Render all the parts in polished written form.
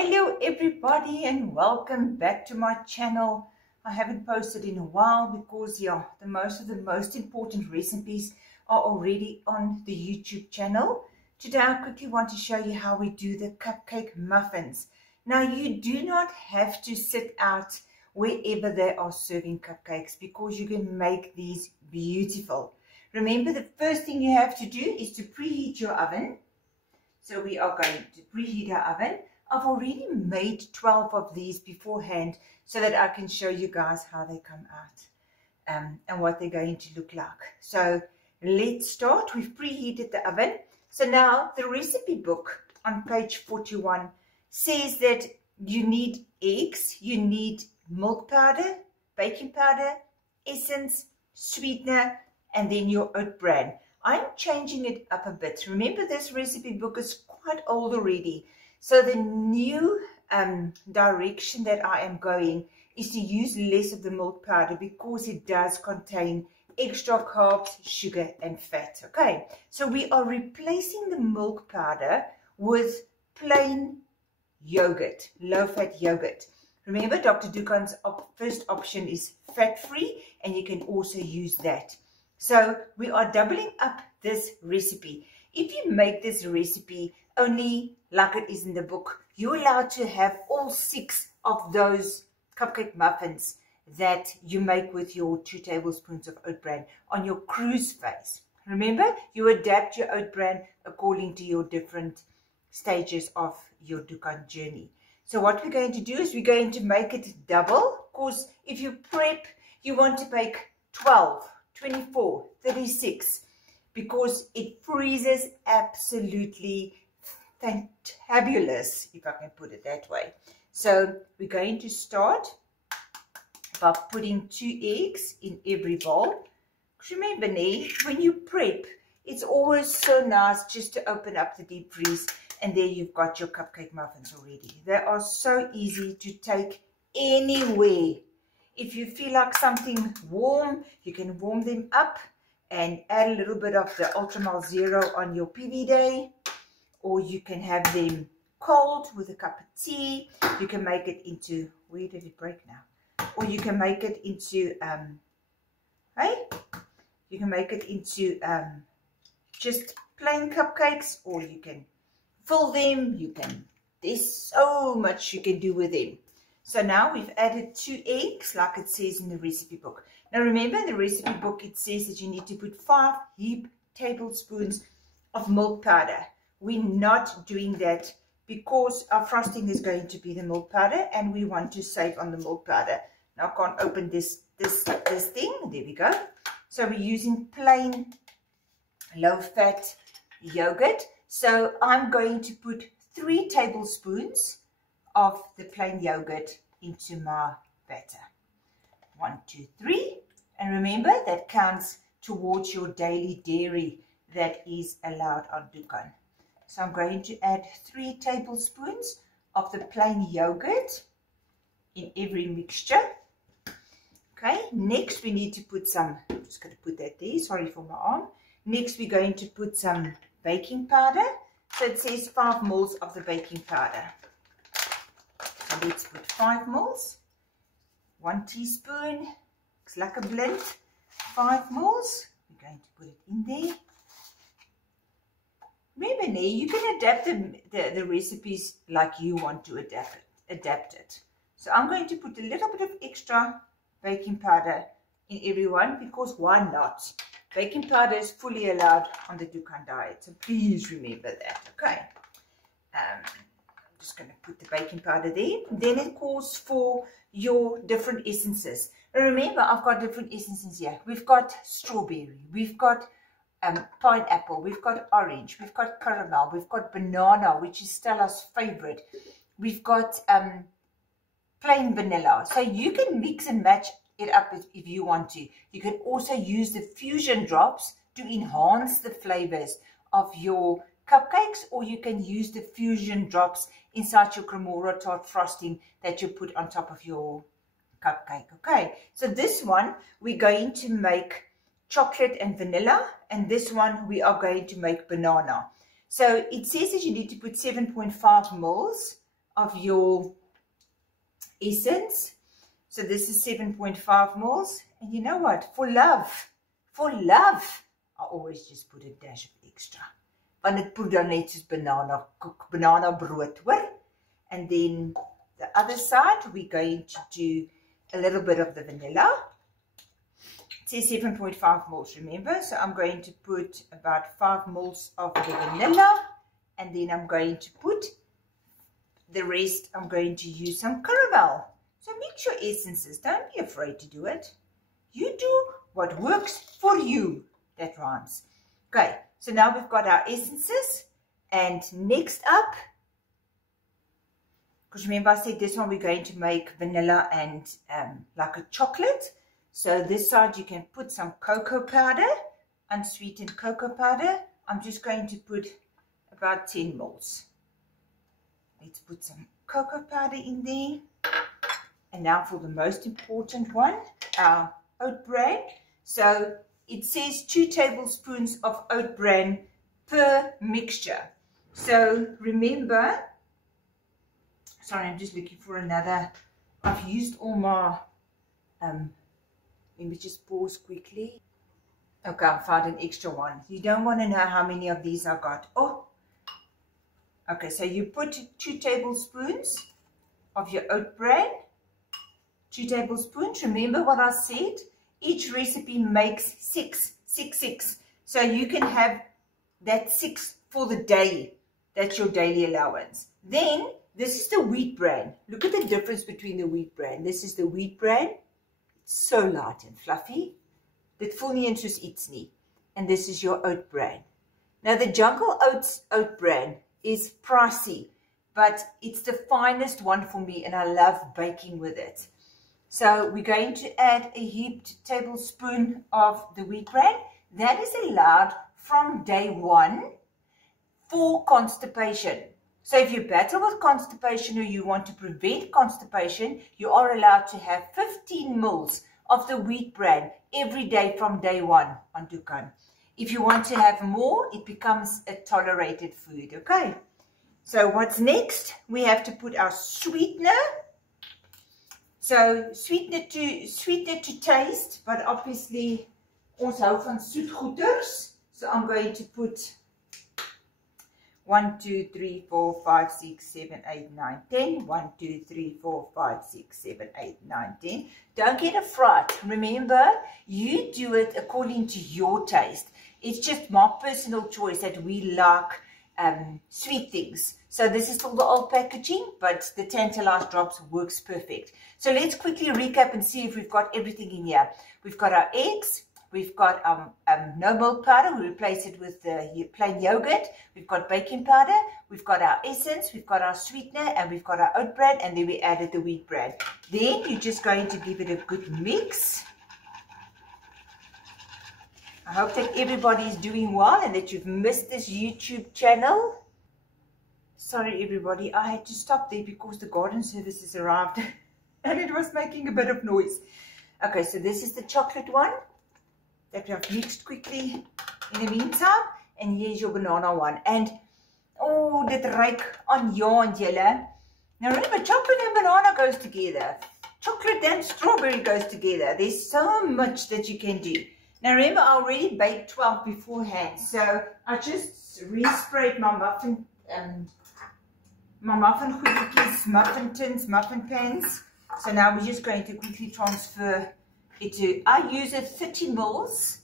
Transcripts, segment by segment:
Hello everybody and welcome back to my channel. I haven't posted in a while because the most important recipes are already on the YouTube channel. Today I quickly want to show you how we do the cupcake muffins. Now you do not have to sit out wherever they are serving cupcakes because you can make these beautiful. Remember, the first thing you have to do is to preheat your oven. So we are going to preheat our oven. I've already made 12 of these beforehand so that I can show you guys how they come out and what they're going to look like. So let's start. We've preheated the oven. So now the recipe book on page 41 says that you need eggs, you need milk powder, baking powder, essence, sweetener, and then your oat bran. I'm changing it up a bit. Remember, this recipe book is quite old already. So the new direction that I am going is to use less of the milk powder because it does contain extra carbs, sugar and fat. Okay, so we are replacing the milk powder with plain yogurt, low-fat yogurt. Remember, Dr. Dukan's first option is fat-free, and you can also use that. So we are doubling up this recipe. If you make this recipe only like it is in the book, you're allowed to have all 6 of those cupcake muffins that you make with your 2 tablespoons of oat bran on your cruise phase. Remember, you adapt your oat bran according to your different stages of your Dukan journey. So what we're going to do is we're going to make it double, because if you prep, you want to bake 12, 24, 36, because it freezes absolutely fantabulous, if I can put it that way. So we're going to start by putting 2 eggs in every bowl. Remember, when you prep, it's always so nice just to open up the deep freeze, and there you've got your cupcake muffins already. They are so easy to take anywhere. If you feel like something warm, you can warm them up and add a little bit of the Ultramel Zero on your PV day, or you can have them cold with a cup of tea. You can make it into, where did it break now? Or you can make it into, you can make it into just plain cupcakes, or you can fill them. There's so much you can do with them. So now we've added 2 eggs like it says in the recipe book. Now remember, in the recipe book it says that you need to put 5 heaped tablespoons of milk powder. We're not doing that because our frosting is going to be the milk powder, and we want to save on the milk powder. Now I can't open this thing. There we go. So we're using plain low-fat yogurt. So I'm going to put 3 tablespoons of the plain yogurt into my batter. 1, 2, 3. And remember, that counts towards your daily dairy that is allowed on Dukan. So I'm going to add 3 tablespoons of the plain yogurt in every mixture. Okay, next we need to put some, I'm just going to put that there, sorry for my arm. Next we're going to put some baking powder. So it says 5 ml of the baking powder. So let's put 5 ml. 1 teaspoon, looks like a blend. 5 ml. We're going to put it in there. Remember, you can adapt the recipes like you want to adapt it. So I'm going to put a little bit of extra baking powder in every one, because why not? Baking powder is fully allowed on the Dukan diet, so please remember that. Okay, I'm just going to put the baking powder there. Then it calls for your different essences. Remember, I've got different essences here. We've got strawberry, we've got pineapple, we've got orange, we've got caramel, we've got banana, which is Stella's favorite. We've got plain vanilla. So you can mix and match it up if you want to. You can also use the fusion drops to enhance the flavors of your cupcakes, or you can use the fusion drops inside your cremora tart frosting that you put on top of your cupcake. Okay, so this one we're going to make chocolate and vanilla, and this one we are going to make banana. So it says that you need to put 7.5 ml of your essence. So this is 7.5 mils. And you know what? For love, I always just put a dash of extra. Want dit put dan net soos banana brood, hoor? And then the other side, we're going to do a little bit of the vanilla. It says 7.5 mils, remember? So I'm going to put about 5 mils of the vanilla. And then I'm going to put the rest, I'm going to use some caramel. So mix your essences. Don't be afraid to do it. You do what works for you. That rhymes. Okay, so now we've got our essences. And next up, because remember I said this one we're going to make vanilla and like a chocolate. So this side you can put some cocoa powder, unsweetened cocoa powder. I'm just going to put about 10 mils. Let's put some cocoa powder in there. And now for the most important one, our oat bran. So it says 2 tablespoons of oat bran per mixture. So remember, sorry, I'm just looking for another. I've used all my, let me just pause quickly. Okay, I found an extra one. You don't want to know how many of these I got. Oh, okay, so you put 2 tablespoons of your oat bran. 2 tablespoons. Remember what I said? Each recipe makes 6. So you can have that 6 for the day. That's your daily allowance. Then, this is the wheat bran. Look at the difference between the wheat bran. This is the wheat bran. It's so light and fluffy. Dit voel nie eens soos iets nie. And this is your oat bran. Now, the Jungle Oats oat bran is pricey, but it's the finest one for me, and I love baking with it. So we're going to add a heaped tablespoon of the wheat bran. That is allowed from day 1 for constipation. So if you battle with constipation or you want to prevent constipation, you are allowed to have 15 mils of the wheat bran every day from day 1 on Dukan. If you want to have more, it becomes a tolerated food, okay? So what's next? We have to put our sweetener. So sweetener to taste, but obviously ons hou van soetgoeders. So I'm going to put 1, 2, 3, 4, 5, 6, 7, 8, 9, 10. 1, 2, 3, 4, 5, 6, 7, 8, 9, 10. Don't get a fright. Remember, you do it according to your taste. It's just my personal choice that we like sweet things. So this is still the old packaging, but the Tantalized Drops works perfect. So let's quickly recap and see if we've got everything in here. We've got our eggs. We've got no milk powder. We replace it with the plain yogurt. We've got baking powder. We've got our essence. We've got our sweetener. And we've got our oat bran. And then we added the wheat bran. Then you're just going to give it a good mix. I hope that everybody is doing well and that you've missed this YouTube channel. Sorry, everybody. I had to stop there because the garden services arrived. And it was making a bit of noise. Okay, so this is the chocolate one that we have mixed quickly in the meantime. And here's your banana one. And, oh, dit ruik aan ja en julle. Now remember, chocolate and banana goes together. Chocolate and strawberry goes together. There's so much that you can do. Now remember, I already baked 12 beforehand. So I just resprayed my muffin goedjies, muffin tins, muffin pans. So now we're just going to quickly transfer it to, I use a 30 mils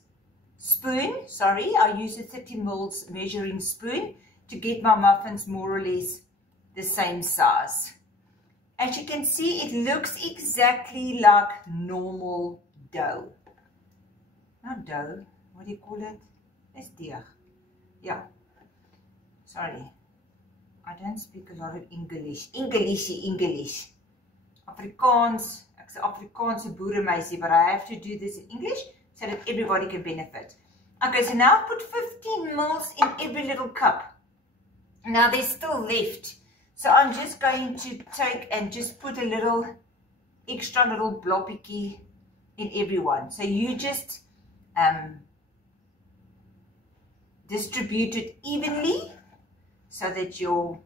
spoon, I use a 30 mils measuring spoon to get my muffins more or less the same size. As you can see, it looks exactly like normal dough. Not dough, what do you call it? It's deeg. Yeah, sorry. I don't speak a lot of English. English. Afrikaans. Ek's 'n Afrikaanse boeremeisie, but I have to do this in English so that everybody can benefit. Okay, so now I've put 15 mils in every little cup. Now there's still left. So I'm just going to take and just put a little extra little blobbikie in every one. So you just distribute it evenly so that your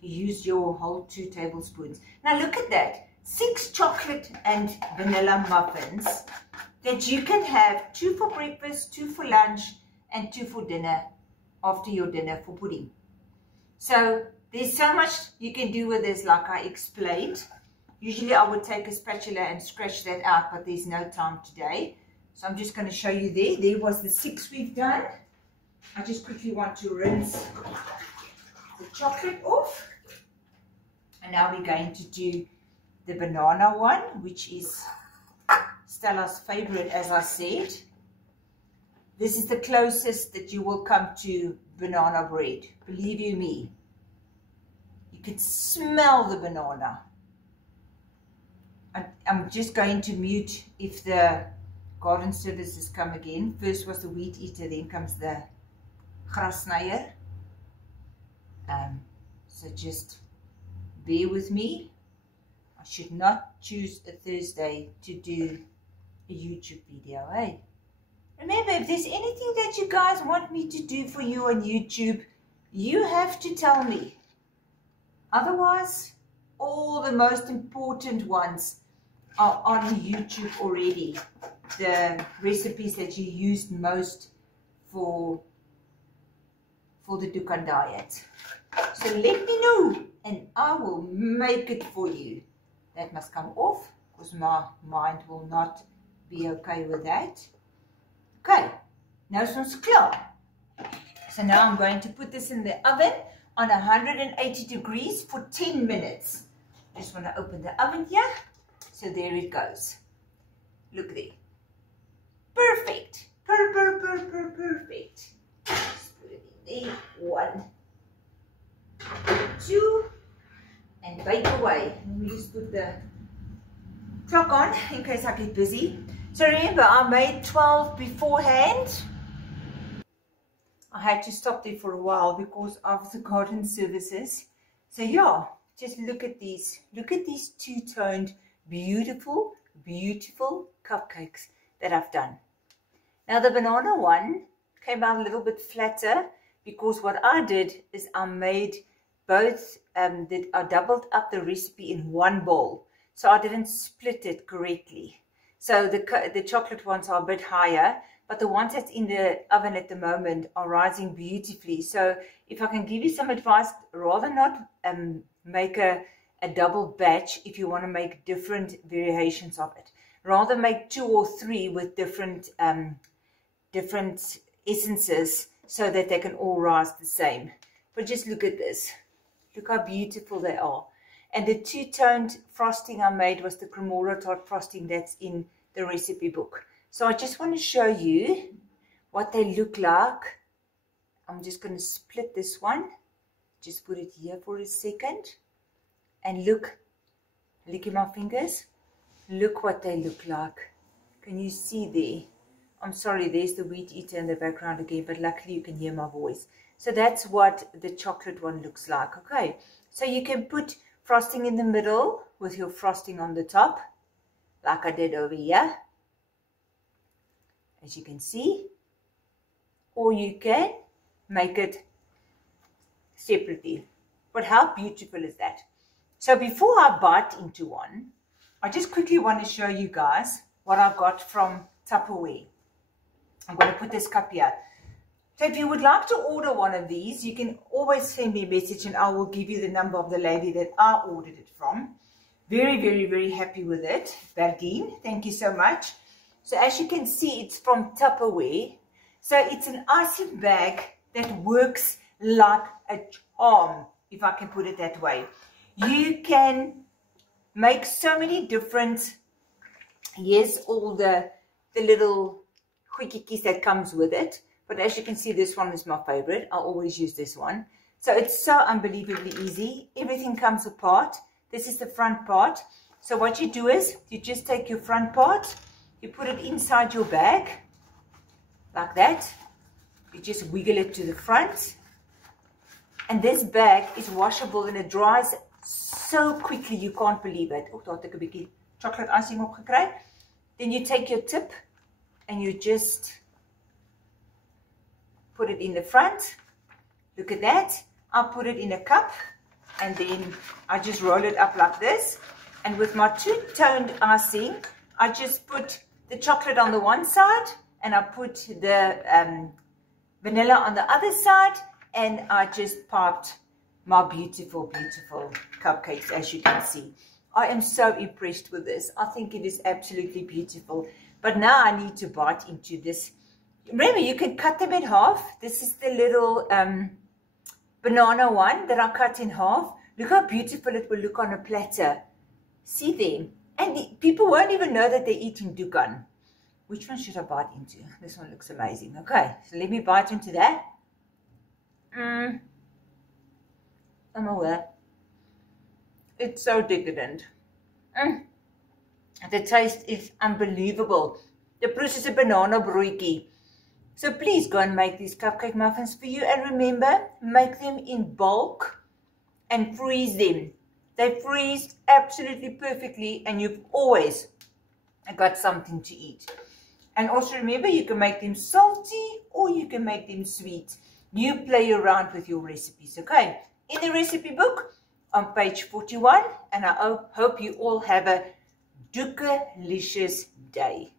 You use your whole 2 tablespoons. Now look at that. 6 chocolate and vanilla muffins that you can have 2 for breakfast, 2 for lunch, and 2 for dinner after your dinner for pudding. So there's so much you can do with this, like I explained. Usually I would take a spatula and scratch that out, but there's no time today. So I'm just going to show you there. There was the 6 we've done. I just quickly want to rinse the chocolate off. And now we're going to do the banana one, which is Stella's favorite, as I said. This is the closest that you will come to banana bread. Believe you me. You can smell the banana. I'm just going to mute if the garden services come again. First was the weed eater, then comes the grasnyer. So just bear with me. I should not choose a Thursday to do a YouTube video, eh? Remember, if there's anything that you guys want me to do for you on YouTube, you have to tell me. Otherwise, all the most important ones are on YouTube already. The recipes that you used most for the Dukan diet. So let me know and I will make it for you. That must come off because my mind will not be okay with that. Okay, nou is ons klaar. So now I'm going to put this in the oven on 180 degrees for 10 minutes. Just want to open the oven here. So there it goes. Look there. Perfect. Perfect. Just put it in there. 1, 2, and bake away. Let me just put the clock on in case I get busy. So remember, I made 12 beforehand. I had to stop there for a while because of the garden services. So yeah, just look at these. Look at these two-toned, beautiful cupcakes that I've done. Now the banana one came out a little bit flatter because what I did is I made both, I doubled up the recipe in one bowl. So I didn't split it correctly. So the chocolate ones are a bit higher, but the ones that's in the oven at the moment are rising beautifully. So if I can give you some advice, rather not make a double batch if you want to make different variations of it. Rather make 2 or 3 with different essences so that they can all rise the same. But just look at this. Look how beautiful they are. And the two-toned frosting I made was the Cremora tart frosting that's in the recipe book. So I just want to show you what they look like. I'm just going to split this one. Just put it here for a second. And look at my fingers. Look what they look like. Can you see there? I'm sorry, there's the wheat eater in the background again, but luckily you can hear my voice. So that's what the chocolate one looks like. Okay, so you can put frosting in the middle with your frosting on the top, like I did over here, as you can see. Or you can make it separately. But how beautiful is that? So before I bite into one, I just quickly want to show you guys what I got from Tupperware. I'm going to put this cup here. So if you would like to order one of these, you can always send me a message and I will give you the number of the lady that I ordered it from. Very happy with it. Berdine, thank you so much. So as you can see, it's from Tupperware. So it's an icing bag that works like a charm, if I can put it that way. You can make so many different, yes, all the little quickies that comes with it. But as you can see, this one is my favorite. I always use this one. So it's so unbelievably easy. Everything comes apart. This is the front part. So what you do is you just take your front part, you put it inside your bag like that. You just wiggle it to the front. And this bag is washable and it dries so quickly you can't believe it. Oh, daar het ek 'n bietjie chocolate icing op gekry. Then you take your tip and you just put it in the front. Look at that. I'll put it in a cup And then I just roll it up like this. And with my two-toned icing, I just put the chocolate on the one side, and I put the vanilla on the other side, and I just popped my beautiful, beautiful cupcakes, as you can see. I am so impressed with this. I think it is absolutely beautiful. But now I need to bite into this. Remember, you can cut them in half. This is the little banana one that I cut in half. Look how beautiful it will look on a platter. See them? And people won't even know that they're eating dukan. Which one should I bite into? This one looks amazing. Okay, so let me bite into that. Oh my word. It's so decadent. The taste is unbelievable. The plus is a banana broodjie. So please go and make these cupcake muffins for you. And remember, make them in bulk and freeze them. They freeze absolutely perfectly, and you've always got something to eat. And also remember, you can make them salty or you can make them sweet. You play around with your recipes, okay? In the recipe book on page 41, and I hope you all have a delicious day.